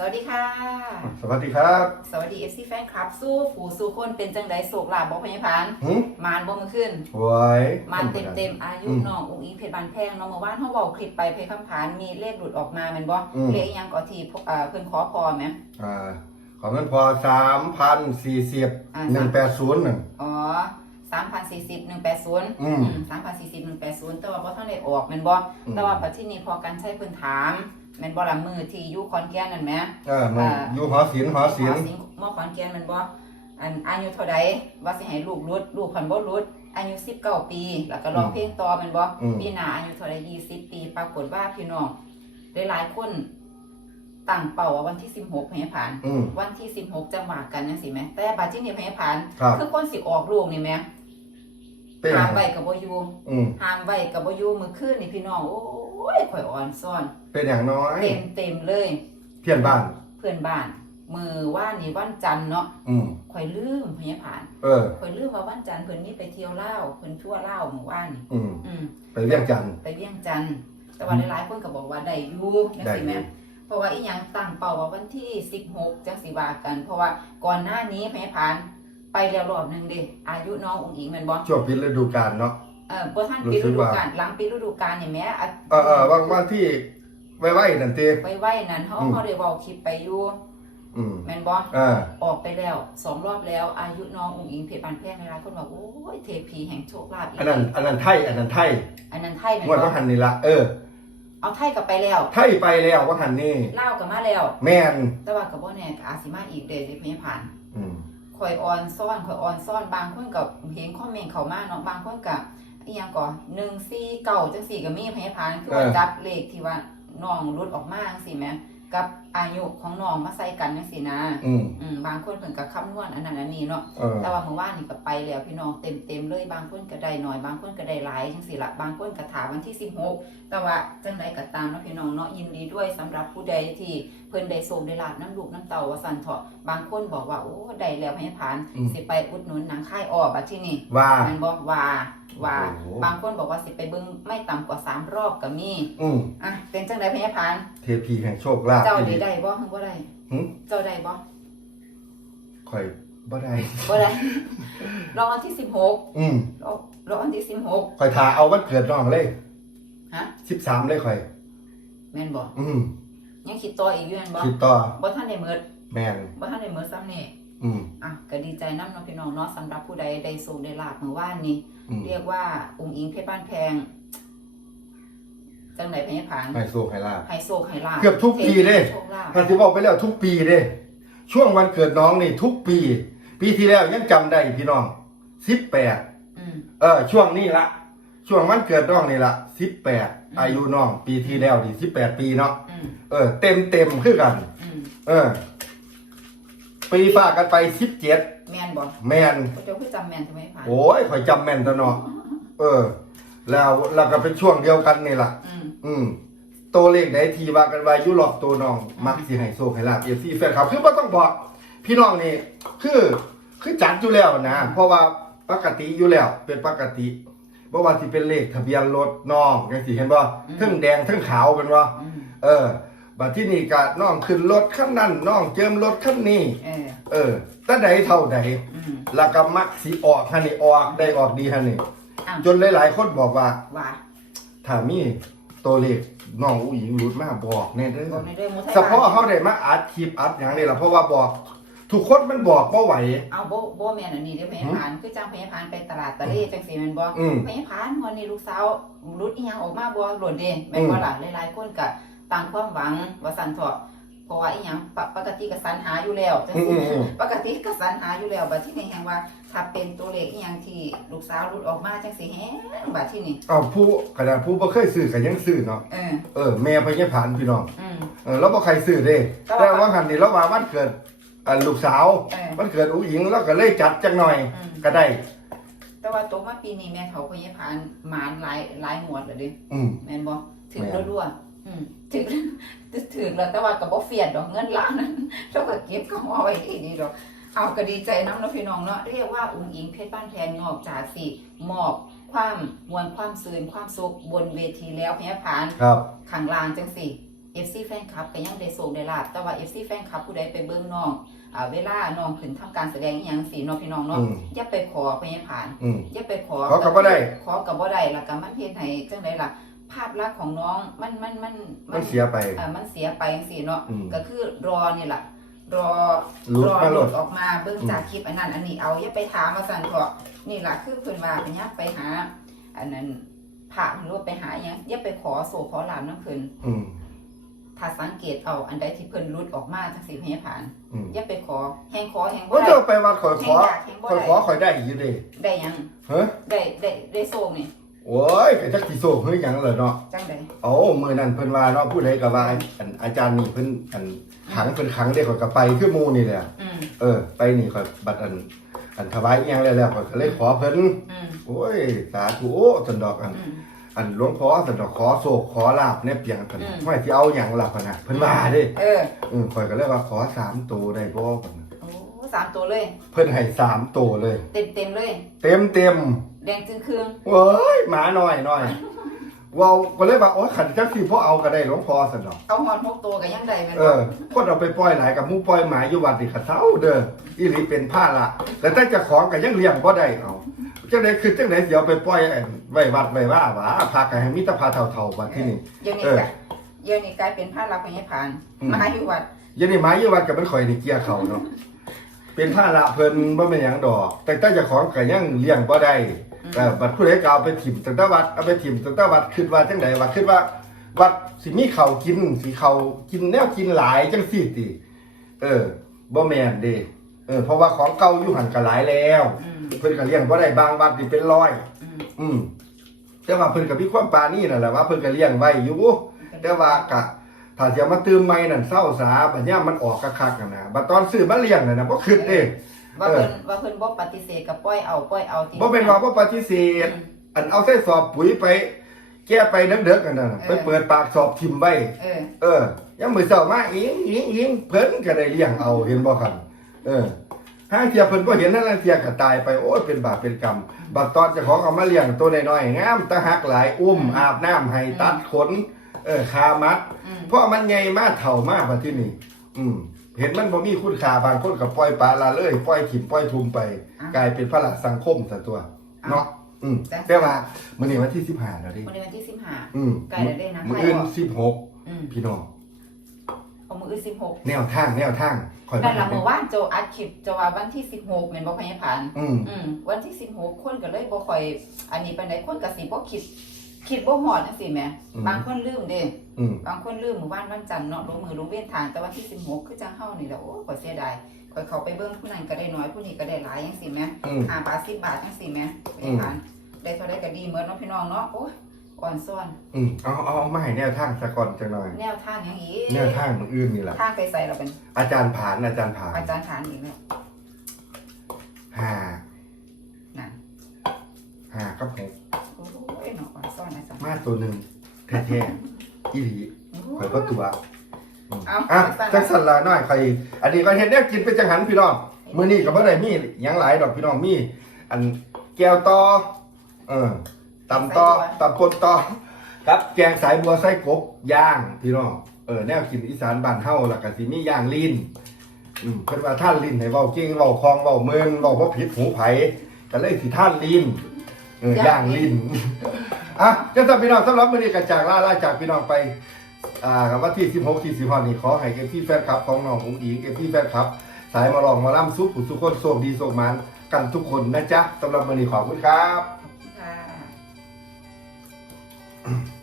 สวัสดีค่ะ สวัสดีครับ สวัสดี FC แฟนคลับ สู้ผู้สู้คนเป็นจังไดโศกลาบบอกพยาพานหืมมานบ่มือขึ้น หวยมานเต็มเต็มๆอายุอืมน้องอุ้งอิงเพชรบานแพงเนาะเมื่อวานเฮาเว้าคลิปไปเพจคำผานมีเลขหลุดออกมาแม่นบ่อืมเลขอีหยังก็ที่พวกเอ่อเพิ่นขอพอแหม อ่าของเงินพอสามพันสี่สิบอ่า หนึ่งแปดศูนย์หนึ่ง อ๋อ3,040 180อืม3,040 180แต่ว่าบ่ทันได้ออกแม่นบ่อืม แต่ว่าปัจจุบัดนี้พอกันใช้เพิ่นถาม แม่นบ่ล่ะมือที่อยู่ขอนแก่นนั่นแหมเออมันอ่าอยู่หอศิลป์หอศิลป์สิงหมอขอนแก่นแมันบ่อันอายุเท่าใดว่าสิให้ลูกรุดลูกคันบ่รุดอายุ19ปี แล้วก็ร้องเพลงต่อแมันบ่อืมปีหน้าอายุเท่าใด20 ปี ปรากฏว่าพี่น้องหลายๆคนตั้งเป้าว่าวันที่16พยาผานอืมวันที่16จังหวะกันจังซี่แหมแต่บัดนี้พยาผานครับคือคนสิออกลูกนี่แหมเป็น ห้ามไว้ก็บ่อยู่อืมห้ามไว้ก็บ่อยู่มื้อคืนนี่พี่น้องโอ้ยข่อยอ่อนซ่อน เป็นอย่างน้อยเต็มเต็มๆเลย เพี้ยนบ้าน เพื่อนบ้านมือว่านนี่วันจันทร์เนาะอืมข่อยลืมพยาผานเออ ข่อยลืมว่าวันจันทร์เพิ่นนี่ไปเที่ยวเล่าวเพิ่นทั่วเล่าวหมู่บ้านนี่อืมอืม ไปเรียกจันทร์ ไปเวียงจันทน์แต่ว่าหลายๆคนก็บอกว่าได้อยู่จังได้ซี่อแหมยู่เพราะว่าอีหยังตั้งเป้าว่าวันที่ 16จังสิว่ากัน เพราะว่าก่อนหน้านี้พยาผานไป แล้วรอบหนึงเด้อายุน้องอุ๋งอิงแม่นบ่ช่วงปิดฤดูกาลเนาะ เออบ่ทันปีรู้สึฤกดูว่ากาลหลังปีฤดูกาลนี่แหม่อะเออเออวันวันที่ไว้ไว้นั่นตีไว้ไว้นั้นเฮาอืม เฮาได้เว้าคลิปไปอยู่อืมแม่นบ่อ่า ออกไปแล้วสองรอบแล้ว อายุน้องอุ๋งอิงเพชรบานแพงหลายๆคนบอกโอ้ยเทพีแห่งโชคลาภอีกอันนั้น อันนั้นไทย อันนั้นไทยอันนั้นไทยแม่นงวดบ่ว่าหันนี่ละเออ เอาไทยกลับไปแล้วไทยไปแล้วว่าหันนี่ลาวกลับมาแล้ว แม่นแต่ว่ากับบ่แน่ก็อาจสิมาอีกเด้สิเพิ่นผ่านอืม ข่อยออนซ่อนข่อยออนซ่อนบางคนก็เห็นคอมเมนต์เข้ามาเนาะบางคนก็อีหยังก่อ149จังซี่ก็มีเพิ่นผ่านคือว่าจับเลขที่ว่าน้องรุดออกมาจังซี่แหม กับอายุของน้องมาใส่กันจังซี่นะอืม อืมบางคนเพิ่นก็คำนวณอันนั้นอันนี้เนาะ เออ แต่ว่าเมื่อวานนี่ก็ไปแล้วพี่น้องเต็มเต็มๆเลยบางคนก็ได้หน่อย บางคนก็ได้หลายจังสิละบางคนก็ถามวันที่ 16 แต่ว่าจังไดก็ตามเนาะพี่น้องเนาะยินดีด้วยสำหรับผู้ใดที่เพิ่นได้ส่งได้ลาบน้ำลูกน้ำเต่าว่าสั่นเถาะบางคนบอกว่าโอ้ได้แล้วให้ผ่านอืม สิไปอุดหนุนหนังค่ายออกบัดที่นี่ว่ามันบอกว่า ว่า โอ้โห บางคนบอกว่าสิไปเบิ่งไม่ต่ำกว่าสามรอบก็มีอืมอะเป็นจังไดพญาพานเทพีแห่งโชคลาภเจ้าอีหได้ลีได้บ่ฮึบ่ได้หึเจ้าได้บ่ข่อยบ่ได้ บ่ได้ รอวันที่16อืมรอรอวันที่16ข่อยทาเอาวันเกิดน้องเลยฮะสิบสามเลยข่อย แม่นบ่อืมยังคิดต่ออีกอยู่แม่นบ่คิดต่อบ่ทันได้เมิดแมนบ่ทันได้เมิดซ้ำนี่ อืม อะก็ดีใจนำเนาะพี่น้องเนาะสำหรับผู้ใดได้สูงได้ลาบเมื่อวานนี้ อืมเรียกว่าองค์อิงเพชรบ้านแพง จังได๋พญาผางให้โชคให้ลาภให้โชคให้ลาบเกือบทุกปีเด้ โชคลาภท่านที่บอกไปแล้วทุกปีเด้ ช่วงวันเกิดน้องนี่ทุกปี ปีที่แล้วยังจำได้พี่น้องสิบแปดอืม เออ ช่วงนี้ละช่วงวันเกิดน้องนี่ละสิบแปดอืมอายุน้อง ปีที่แล้วนี่สิบแปดปีเนาะอืมเออเต็มเต็มๆคือกัน อืมเออ ปีฝากกันไปสิบเจ็ดแม่นบ่แมนเจ้าคือจำแม่นใช่ไหมผานโอ้ยข่อยจำแม่นตะเนาะเออ แล้วแล้วก็เป็นช่วงเดียวกันนี่ล่ะอืมอืมตัวเลขไหนทีว่ากันว่ายุหลอกตัวน้อง มักสิให้โซให้ลาบเอฟซีแฟนคลับคือบ่ต้องบอก พี่น้องนี่คือคือจัดอยู่แล้วนะ เพราะว่าปกติอยู่แล้วเป็นปกติบ่ว่าสิเป็นเลขทะเบียนรถน้องจังซี่เห็นบ่เทั้งแดงเทั้งขาวเป็นบ่อืมเออ บัดที่นี่ก็น้องขึ้นรถคันนั้นน้องเจิมรถคันนี้ เออ เออแต่ใดเท่าใดอืม แล้วก็มักสิออกฮันนี่ออกได้ออกดีฮันนี่ อ้าวจนหลายๆ คนบอกว่า ว่า ถ้ามีตัวเลขน้องอุ้งอิงหลุดมาบอกแน่เด้บ่อในเรื่องหมู่ไทยเฉพาะเขาได้มาอัดคลิปอัดอย่างนี้ล่ะเพราะว่าบอกทุกคนมันบอกบ่ไหว เอาบ่บ่แม่นอันนี้เด้อพญาผานคือจังพญาผานไปตลาดตะเลจังซี่แม่นบ่อืมพญาผานวันนี้ลูกสาวรุดอีหยังออกมาบ่หล่นเด้แม่นบ่ล่ะหลายๆคนก็ ตั้งความหวังว่าซั่นเถาะเพราะว่าอีหยังปกปกติก็สรรหาอยู่แล้วจังอืมซี่อืมอืม ปกติก็สรรหาอยู่แล้วบัดที่นี่แฮงว่า ถ้าเป็นตัวเลขอีหยังที่ลูกสาวรุดออกมาจังซี่แฮงบัดที่นี่เอาผู้กระดาษผู้บ่เคยซื้อก็ยังซื้อเนาะเออเออแม่พญาผานพี่น้องอืม เออแล้วบ่ใครซื้อเด้แต่ว่าแต่ว่าหันนี่เราว่าวันเกิดอ่าลูกสาวเออ วันเกิดอุ้งอิงแล้วก็เลยจัดจักหน่อยอืมก็ได้ แต่ว่าโตมาปีนี้แม่เฒ่าพญาผานหมานหลายหลายหมวดแล้วเด้อืม แม่นบ่ถึงแม่น รัวๆอืม ถึงถึงแล้วแต่ว่าก็บ่เฟียดดอกเงินล้านนั้นแล้วก็เก็บก็เอาไว้ที่นี่ดอกเอาก็ดีใจน้ำเนาะพี่น้องเนาะเรียกว่าอุ้งอิงเพชรบ้านแพงงอกจากสิมอบความมวลความซื่นความสุขบนเวทีแล้วพยาผานครับขังลางจังสิ FC แฟนคลับก็ยังได้ส่งได้ลาบแต่ว่า FC แฟนคลับผู้ใดไปเบิ่งน้องอ่าเวลาน้องขึ้นทำการแสดงอหยังสีเนาะพี่น้องเนาะอืมอย่าไปขอพยาผ่านอืมอย่าไปขอขอก็บ่ได้ขอกับบ่ได้แล้วก็มันเฮ็ดให้จังไดล่ะภาพลักษณ์ของน้องมันมันมันมันเสียไปอ่ามันเสียไปจังซี่เนาะอืมก็คือรอนี่ล่ะรอหลุดรอมาหโหลลุดดออกมาเบิ่งจากคลิปอันนั้นอันนี้เอาอย่าไปถามมาสั่นเถอะนี่ล่ะคือเพิ่นว่าเป็นยักไปหา อันนั้นพระหรือว่าไปหาหยังอย่าไปขอโศกขอลามน้ำเพิ่นอืมถ้าสังเกตเอาอันใดที่เพิ่นหลุดออกมาจังซี่พยาผ่านอืมอย่าไปขอแฮงขอแฮงบ่ว่าได้เจ้าไปวัดข่อยขอแฮงอยากแฮงบ่ข่อยได้ขอข่อยได้อยู่เด้ได้หยังเฮ้ยได้ได้ได้โศกนี่ โอ้ยก็จักสิโซกเฮ้ยหยังเลยเนาะจังไดโอ้มื้อนั้นเพิ่นว่าเนาะผู้ใดก็ว่าอันอาจารย์นี่เพิ่นอันขังเพิ่นขังได้ข่อยก็ไปคือหมู่นี่แหละอืมเออ ไปนี่ข่อยบัดอัน อันถวายอีหยังแล้วแล้วข่อยก็เลยขอเพิ่นอืมโอ้ยสาธุโอ้สันดอกอัน อืม อันหลวงพ่อสันดอกขอโศกขอลาบเนี่ยเปียงกันอืม ไม่ที่เอาหยังหลับนะเพิ่นว่าเด้เอออือข่อยก็เลยว่าขอสามตัวได้บ่เพิ่นโอ้สามตัวเลย เพิ่นให้สามตัวเลย เต็มเต็มๆเลย เต็มเต็ม แดงจึงเครื่องๆเว้ยหมาหน่อยหน่อยเว้าก็เลยว่าโอ้ยขันจักสิพ่อเอาก็ได้หลวงพ่อสันดอกเอาหอนหกตัวกับยังได้แม่นเอบ่อคนเอาไปปล่อยหลายกับหมู่ปล่อยหมาอยู่วัดนี่เขาเฒ่าเด้ออีหลีเป็นผ้าละแต่ถ้าเจะของก็ยังเลี้ยงบ่ได้เอาจังได๋คือจังได๋สิเอาไปปล่อยอันไว้วัดไว้ว่าหว่าพากันให้มีแต่พาเฒ่าๆวัดที่นี่ เดี๋ยวนี้เออกะเดี๋ยวนี้กลายเป็นผ้ารับพยาพานอืมมหาอยู่วัดอยันนี่หมาอยู่วัดกับมันข่อยนี่เกียร์เขาเนาะเป็นผ้าละเพิ่นบ่แม่นหยังดอก แต่ถ้าเจ้าของก็ยังเลี้ยงบ่ได้ อืมแต่บัดผู้ใดก็เอาไปถิ่มตั้งแต่วัดเอาไปถิ่มตั้งแต่วัดคิดว่าจังไดว่าคิดว่าวัดสิมีข้าวกินสิข้าวกินแนวกินหลายจังซี่ติเออบ่แม่นเด้เออเพราะว่าของเก่าอยู่หันก็หลายแล้ว อืมเพิ่นก็เลี้ยงบ่ได้บางวัดนี่เป็นร้อย อืมอืมแต่ว่าเพิ่นก็มีความปรานี่นั่นแหละว่าเพิ่นก็เลี้ยงไว้อยู่แต่ว่ากะถ้าจะมาตื่มใหม่นั่นเศร้าสาบัดเนี้ยมันออกคักๆกันนะบัดตอนซื้อมาเลี้ยงนั่นน่ะบ่คิดเด้ ว่าเพิ่นว่าเพิ่นบ่ปฏิเสธกับปล่อยเอาปล่อยเอาติบ่เป็นว่าบ่ปฏิเสอืธมอันเอาใส่สอบปุ๋ยไป แก้ไปเด็กๆกันนั่นน่ะเออไปเปิดปากสอบทิมไว้เออ เออยามมื้อเช้ามาอิงอิงอิงเพิ่นก็ได้เลี้ยงเอาเห็นบ่ครับเออห้างเทียเพิ่นบ่เห็นนั่นเทียก็ตายไปโอ้ยเป็นบาปเป็นกรรมบัดตอนเจ้าของเอามาเลี้ยงตัวน้อยๆงามตะหักหลายอุ้มอาบน้ำให้ตัดขนเออคามัดอืมเพราะมันใหญ่มากเท่ามากมาที่นี่อืม เห็นมันบ่มีคุณค่าบางคนก็ปล่อยปลาละเลยปล่อยถิ่มปล่อยทุมไปกลายเป็นพระละสังคมซะตัวเนาะอืมแต่ว่ามื้อนี้วันที่15แล้วดิวันนี้วันที่15อืมใกล้แล้วเด้นะมื้ออื่นใกล้แล้วอืม16พี่น้องเอามื้ออื่น16แนวทางแนวทางคอยนั่นล่ะเมื่อวานโจอัดคลิปจะว่าวันที่16แม่นบ่พยาพานอืมอืมวันที่16คนก็เลยบ่ค่อย อันนี้ปานใดคนก็สิบ่คิด คิดบ่ฮอดจังซี่แหมอืม บางคนลืมเด้อืม บางคนลืมหมู่บ้านวันจันทร์เนาะลงมือลงเว้นทานแต่วันที่สิบหกคือจังเฮานี่แหละโอ้ขอยเสียดายขอยเขาไปเบิ่งผู้นั้นก็ได้น้อยผู้นี้ก็ได้หลายจังซี่แหมอืม ห้าบาทสิบบาทจังซี่แหมอืไปมทานได้เท่าใดก็ดีเหมือนเนาะพี่น้องเนาะโอ้ยอ่อนซ่อน อืมเอาเอาเอามาให้แนวทางซะก่อนจังหน่อย แนวทางหยังอีกแนวทางมื้ออื่นนี่ล่ะทางไปใส่เราเป็นอาจารย์ผานอาจารย์ผานอาจารย์ฐานอีกแล้วห้านั่นห้ากับหก ตัวหนึงแท้ๆอีหลีข่อยก็ตัวอืมเอาอะสั่นจักสันลาน้อยใครอันนี้ก็เห็นแนวกินเป็นจังหันพี่น้องมื้อนี้ก็บ่ได้มีหยังหลายดอกพี่น้องมีอันแก้วต่อเออตำต่อตำปนต่อครับแกงสายบัวไส้กบย่างพี่น้องเออแนวกินอีสานบ้านเฮาแล้วก็สิมีย่างลิ้นอืมเพิ่นว่าท่านลิ้นให้เว้าเก่งเว้าคล่องเว้าเมินเว้าบ่ผิดหูไผก็เลยสิท่านลิ้นเออย่างลิ้น อะเจ้าท่านพี่น้องสำหรับมื้อนี้ก็จากลาลาจากพี่น้องไปอ่าครับวันที่สิบหกที่สิบหกนี่ขอให้เอฟซีแฟนคลับของน้องอุ๋งอิงเอฟซีแฟนคลับ สายมาลองมาล่ำซุปผู้ทุกคนโชคดีโชคมันกันทุกคนนะจ๊ะสำหรับมื้อนี้ขอบคุณครับ ค่ะ